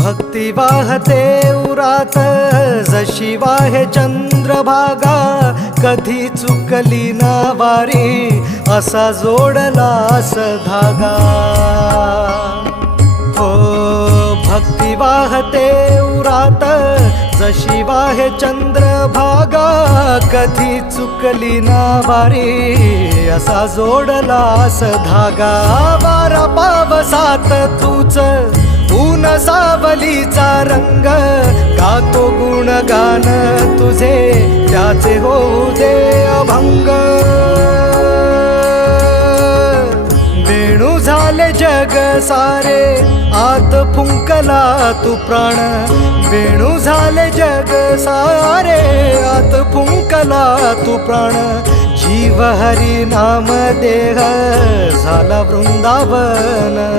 भक्ति वाहते उरात जशी वाहे चंद्र भागा कधी चुकली ना वारी असा जोड़ला स धागा हो भक्ति वाहते उरात जशी वाहे चंद्र भागा कधी चुकली ना वारी असा जोड़ला स धागा वारा पावसात तू रंग गातो गुण गान तुझे हो दे अभंग वेणू झाले जग सारे आत फुंकला तू प्राण वेणू झाले जग सारे आत फुंकला तू प्राण जीव हरी नाम देह झाला वृंदावन